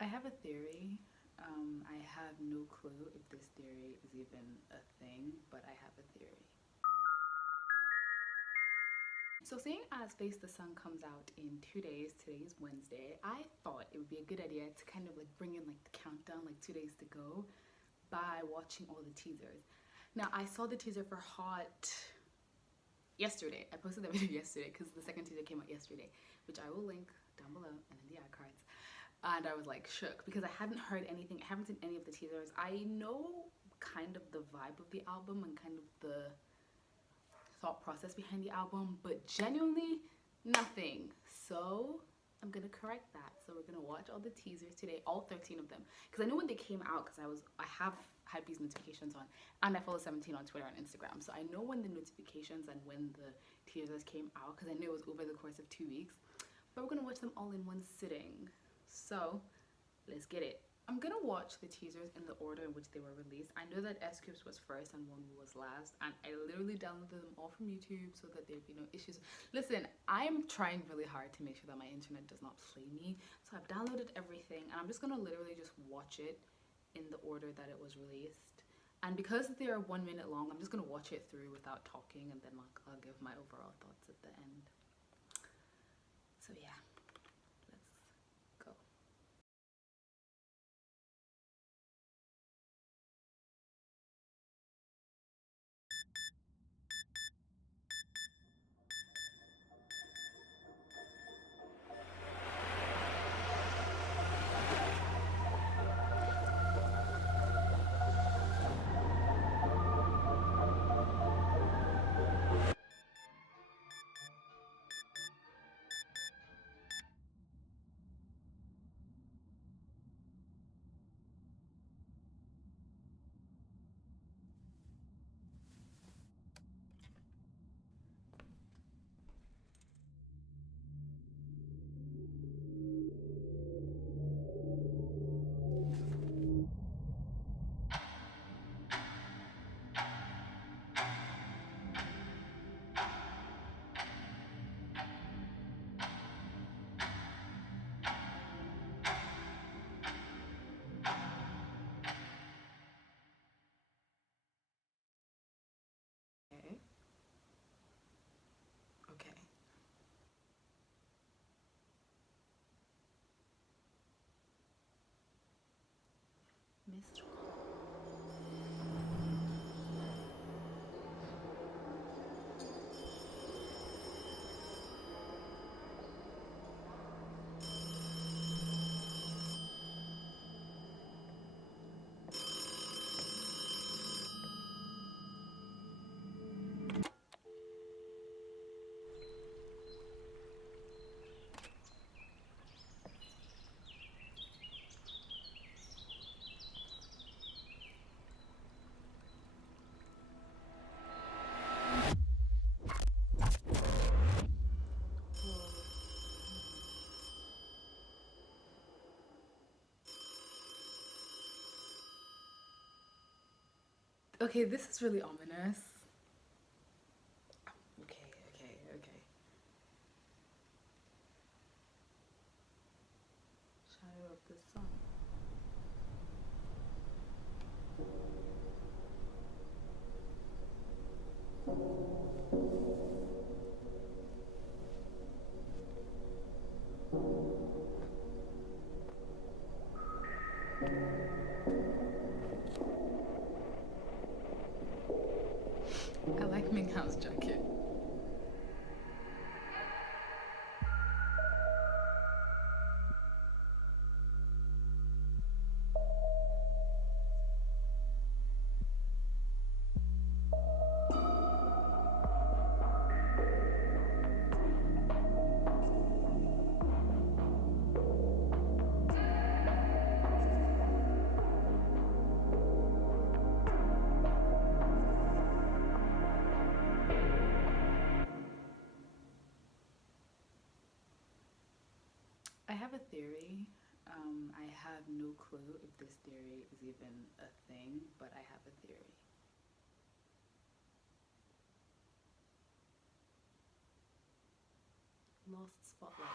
I have a theory. I have no clue if this theory is even a thing, but I have a theory. So seeing as Face the Sun comes out in 2 days, today is Wednesday, I thought it would be a good idea to kind of like bring in like the countdown, like 2 days to go, by watching all the teasers. Now I saw the teaser for Hot yesterday. I posted that video yesterday because the second teaser came out yesterday, which I will link down below and in the iCards. And I was like shook because I hadn't heard anything, I haven't seen any of the teasers. I know kind of the vibe of the album and kind of the thought process behind the album, but genuinely nothing. So I'm gonna correct that. So we're gonna watch all the teasers today, all 13 of them, because I know when they came out, because I have had these notifications on, and I follow 17 on Twitter and Instagram, so I know when the notifications and when the teasers came out, because I knew it was over the course of 2 weeks. But we're gonna watch them all in one sitting. So let's get it. I'm gonna watch the teasers in the order in which they were released. I know that S-Cubes was first and One was last, and I literally downloaded them all from YouTube so that there'd be no issues. Listen, I'm trying really hard to make sure that my internet does not play me, so I've downloaded everything and I'm just gonna literally just watch it in the order that it was released. And because they are 1 minute long, I'm just gonna watch it through without talking, and then like I'll give my overall thoughts at the end. So yeah, let's go. Okay. Okay. Mr. Okay, this is really ominous. Okay, okay, okay. Shadow of the sun. I like Ming Hao's jacket. I have a theory. I have no clue if this theory is even a thing, but I have a theory. Lost spotlight.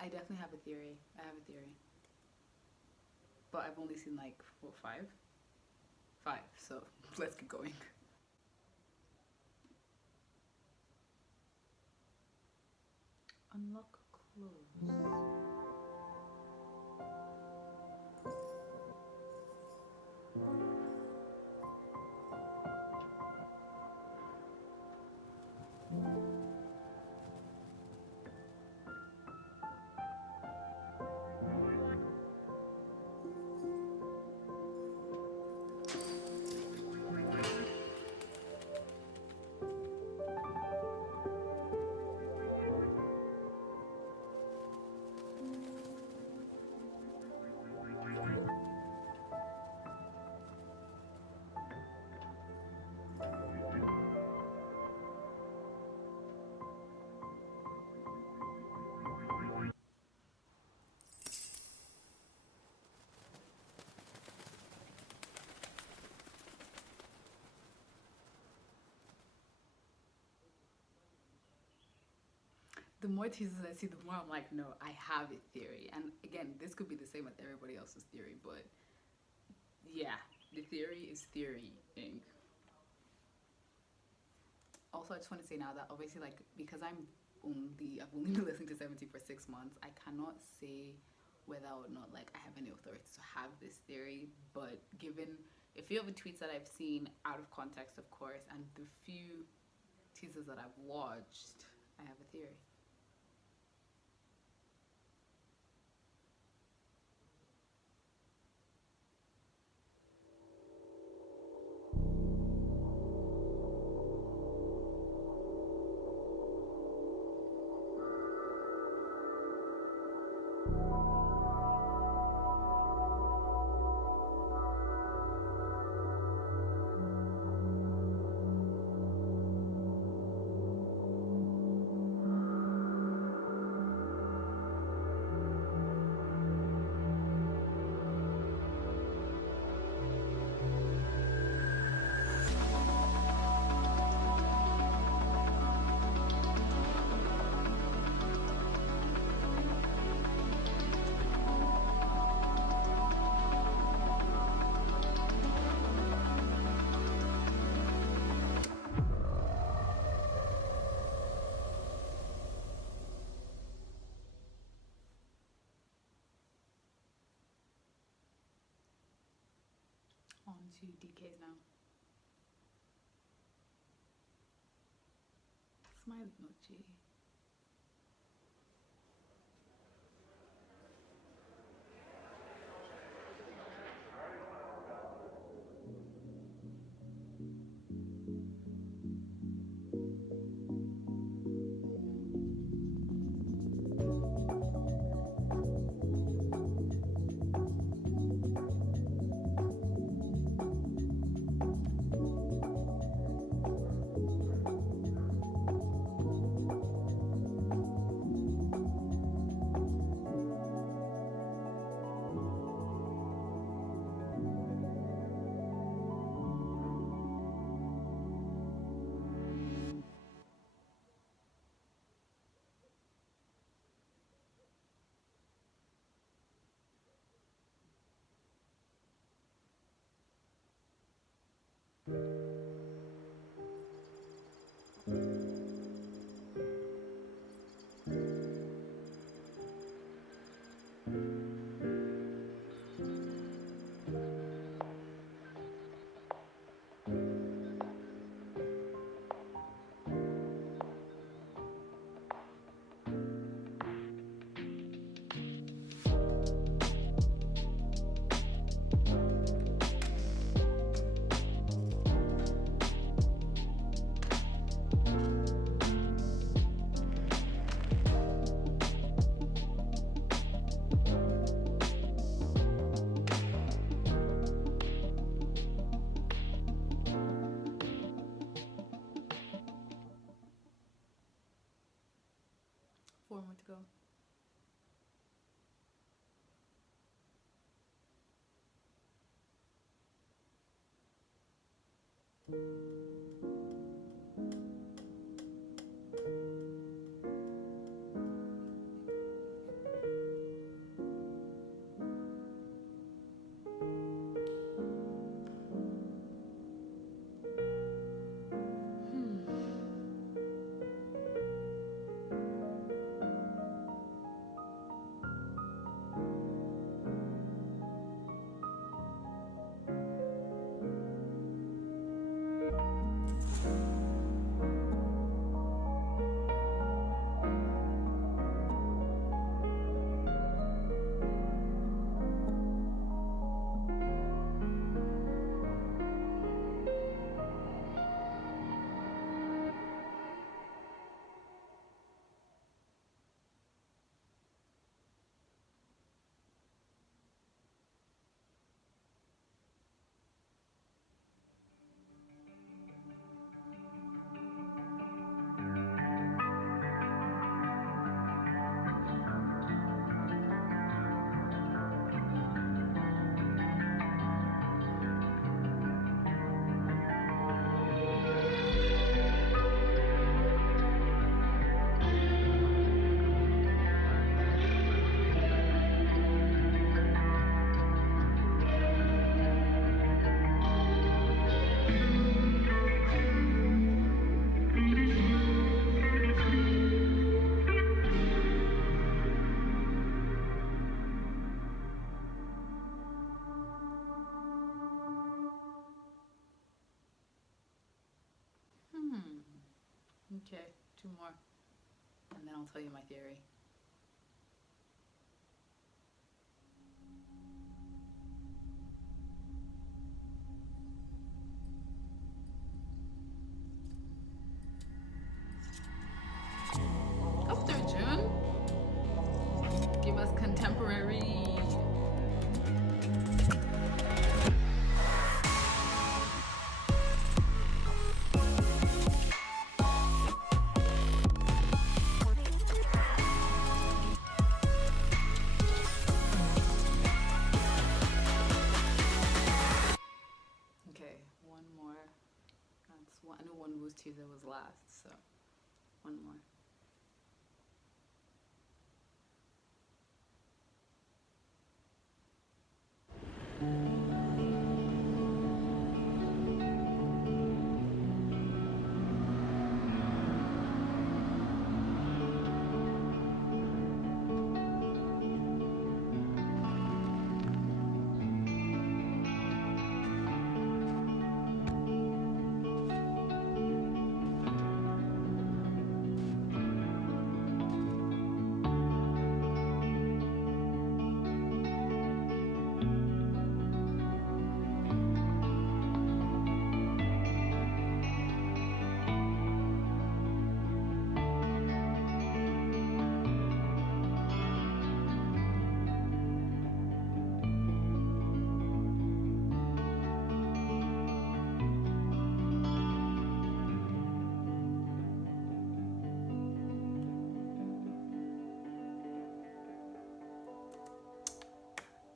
I definitely have a theory. I have a theory, but I've only seen like what, five. So let's get going. Unlock close. The more teasers I see, the more I'm like, no, I have a theory. And again, this could be the same as everybody else's theory, but yeah, the theory is theorying. Also, I just want to say now that obviously, like, because I've only been listening to 70 for 6 months, I cannot say whether or not like I have any authority to have this theory. But given a few of the tweets that I've seen out of context, of course, and the few teasers that I've watched, I have a theory. On to DKs now. Smile emoji. Four more to go. Two more. And then I'll tell you my theory. After June, give us contemporary. Okay, one more. That's one. I know one was Tuesday was last, so one more.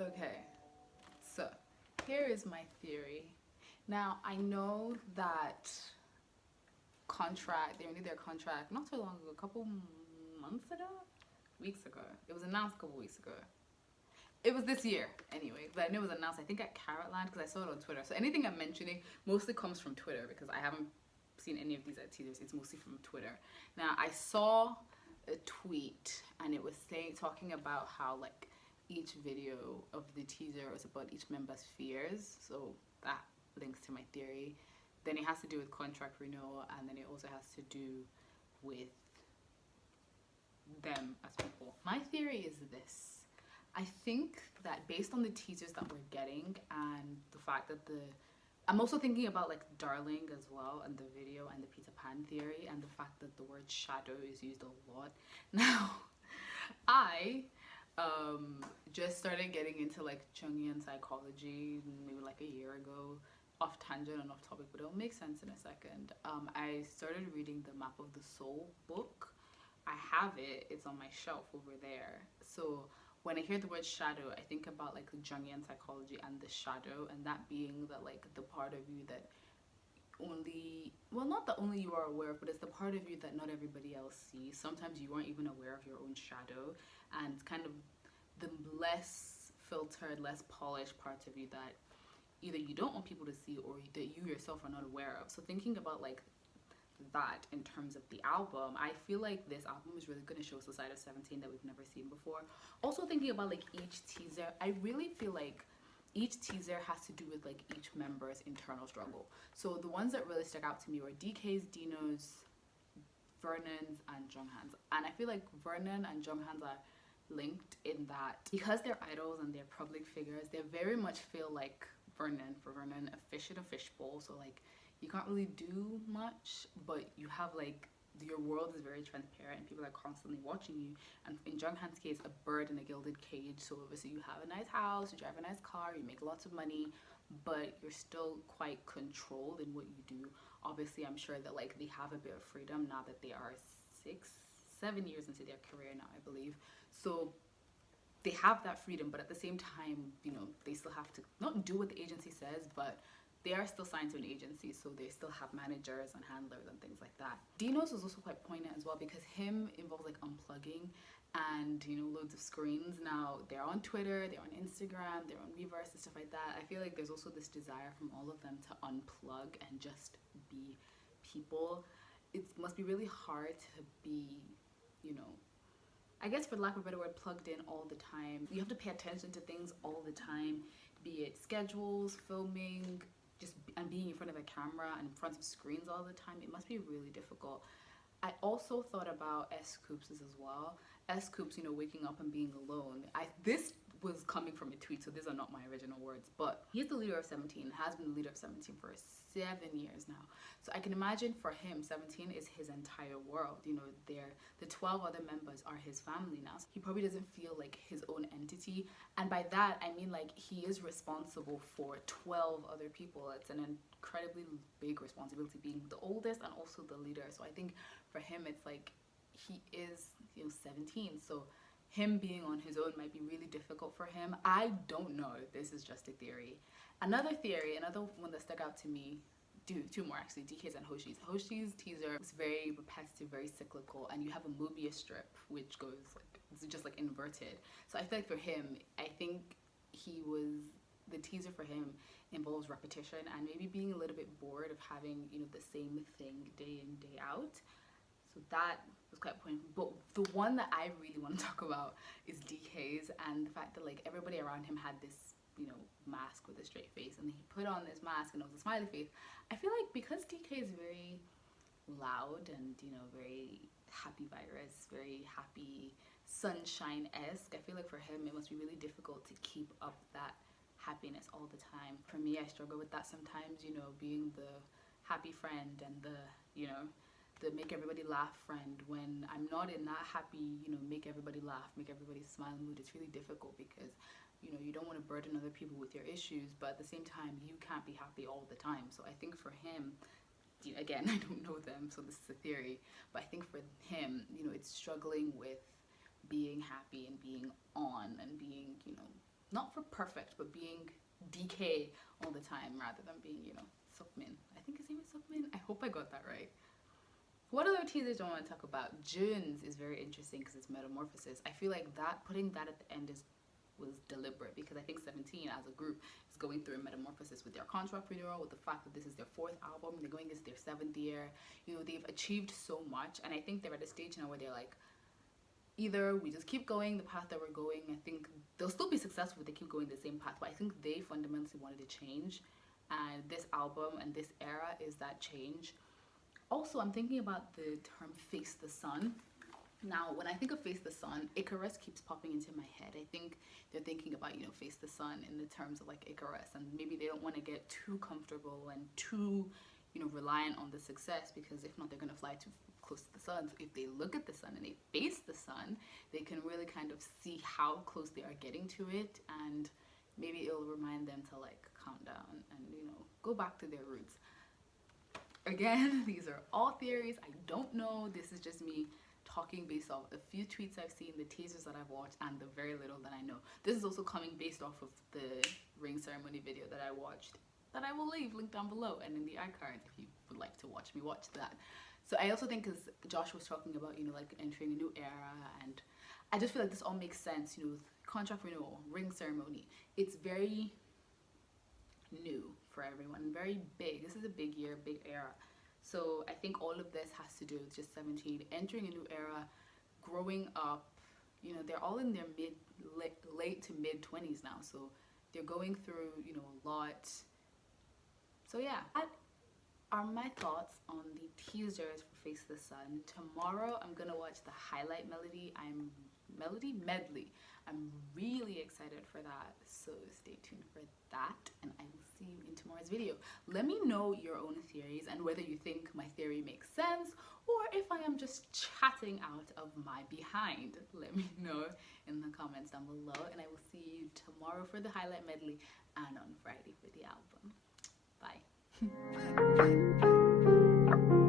Okay, so here is my theory. Now I know that they renewed their contract not so long ago, a couple months ago, weeks ago. It was announced a couple weeks ago. It was this year anyway, but I know it was announced I think at Carrot because I saw it on Twitter. So anything I'm mentioning mostly comes from Twitter because I haven't seen any of these at Teasers. It's mostly from Twitter. Now I saw a tweet and it was talking about how like each video of the teaser was about each member's fears, so that links to my theory. Then it has to do with contract renewal, and then it also has to do with them as people. My theory is this: I think that based on the teasers that we're getting and the fact that I'm also thinking about like Darling as well, and the video and the Peter Pan theory, and the fact that the word shadow is used a lot. Now, I just started getting into like Jungian psychology maybe like a year ago, off tangent and off topic, but it'll make sense in a second. I started reading the Map of the Soul book. I have it, it's on my shelf over there. So when I hear the word shadow, I think about like the Jungian psychology and the shadow, and that being that like the part of you that not that only you are aware of, but it's the part of you that not everybody else sees. Sometimes you aren't even aware of your own shadow, and kind of the less filtered, less polished parts of you that either you don't want people to see or that you yourself are not aware of. So thinking about like that in terms of the album, I feel like this album is really going to show us a side of 17 that we've never seen before. Also thinking about like each teaser, I really feel like each teaser has to do with like each member's internal struggle. So the ones that really stuck out to me were DK's, Dino's, Vernon's, and Junghan's. And I feel like Vernon and Junghan's are linked in that because they're idols and they're public figures, they very much feel like Vernon, for Vernon, a fish in a fishbowl. So like you can't really do much, but you have like your world is very transparent and people are constantly watching you. And in Junghan's case, a bird in a gilded cage. So obviously you have a nice house, you drive a nice car, you make lots of money, but you're still quite controlled in what you do. Obviously, I'm sure that like they have a bit of freedom now that they are 6-7 years into their career now, I believe. So they have that freedom, but at the same time, you know, they still have to not do what the agency says, but they are still signed to an agency, so they still have managers and handlers and things like that. Dino's was also quite poignant as well because him involves like unplugging and, you know, loads of screens. Now they're on Twitter, they're on Instagram, they're on Weverse and stuff like that. I feel like there's also this desire from all of them to unplug and just be people. It must be really hard to be, you know, I guess for lack of a better word, plugged in all the time. You have to pay attention to things all the time, be it schedules, filming, and being in front of a camera and in front of screens all the time. It must be really difficult. I also thought about S. Coops as well. S. Coops, you know, waking up and being alone. This was coming from a tweet, so these are not my original words, but he's the leader of 17, has been the leader of 17 for 7 years now. So I can imagine for him, 17 is his entire world. You know, the 12 other members are his family now. So he probably doesn't feel like his own entity. And by that, I mean like he is responsible for 12 other people. It's an incredibly big responsibility being the oldest and also the leader. So I think for him, it's like he is, you know, 17. So him being on his own might be really difficult for him. I don't know. This is just a theory. Another one that stuck out to me, two more actually, DK's and Hoshi's. Hoshi's teaser is very repetitive, very cyclical, and you have a Mobius strip which goes like, it's just like inverted. So I feel like for him, I think the teaser for him involves repetition and maybe being a little bit bored of having, you know, the same thing day in, day out. So that was quite poignant. But the one that I really want to talk about is DK's, and the fact that like everybody around him had this, you know, mask with a straight face, and he put on this mask and it was a smiley face. I feel like because DK is very loud and, you know, very happy virus, very happy sunshine-esque, I feel like for him it must be really difficult to keep up that happiness all the time. For me, I struggle with that sometimes, you know, being the happy friend and the, you know, the make everybody laugh friend. When I'm not in that happy, you know, make everybody laugh, make everybody smile mood, it's really difficult because, you know, you don't want to burden other people with your issues, but at the same time you can't be happy all the time. So I think for him, you know, again, I don't know them, so this is a theory, but I think for him, you know, it's struggling with being happy and being on and being, you know, not for perfect, but being DK all the time rather than being, you know, Sukmin. I think his name is Sukmin. I hope I got that right. What other teasers do I want to talk about? Jun's is very interesting because it's metamorphosis. I feel like that, putting that at the end was deliberate, because I think 17 as a group is going through a metamorphosis with their contract renewal, with the fact that this is their 4th album, they're going into their 7th year. You know, they've achieved so much, and I think they're at a stage now where they're like, either we just keep going the path that we're going. I think they'll still be successful if they keep going the same path, but I think they fundamentally wanted to change, and this album and this era is that change. Also, I'm thinking about the term face the sun. Now, when I think of face the sun, Icarus keeps popping into my head. I think they're thinking about, you know, face the sun in the terms of like Icarus, and maybe they don't want to get too comfortable and too, you know, reliant on the success, because if not, they're going to fly too close to the sun. So if they look at the sun and they face the sun, they can really kind of see how close they are getting to it, and maybe it'll remind them to like calm down and, you know, go back to their roots. Again, these are all theories. I don't know. This is just me talking based off a few tweets I've seen, the teasers that I've watched, and the very little that I know. This is also coming based off of the ring ceremony video that I watched, that I will leave linked down below and in the iCard if you would like to watch me watch that. So I also think, because Josh was talking about, you know, like entering a new era, and I just feel like this all makes sense, you know, with contract renewal, ring ceremony. It's very new for everyone, very big. This is a big year, big era. So I think all of this has to do with just 17 entering a new era, growing up. You know, they're all in their late to mid 20s now, so they're going through, you know, a lot. So yeah, that are my thoughts on the teasers for Face the Sun. Tomorrow I'm gonna watch the highlight medley. I'm really excited for that, so stay tuned for that, and I will see you in tomorrow's video. Let me know your own theories and whether you think my theory makes sense, or if I am just chatting out of my behind. Let me know in the comments down below, and I will see you tomorrow for the highlight medley and on Friday for the album. Bye.